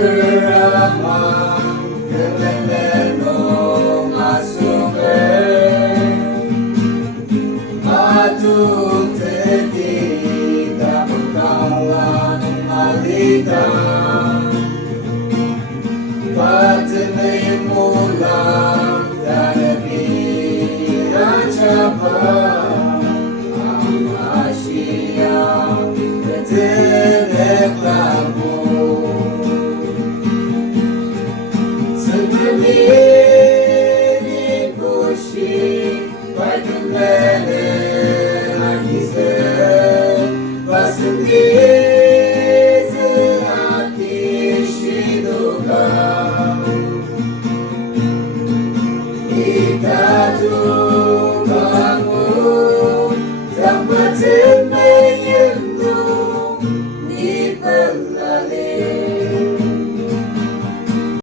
Keramang kelenong asumen Patung kita berkawan malitan Patung mulang dan lebih cepat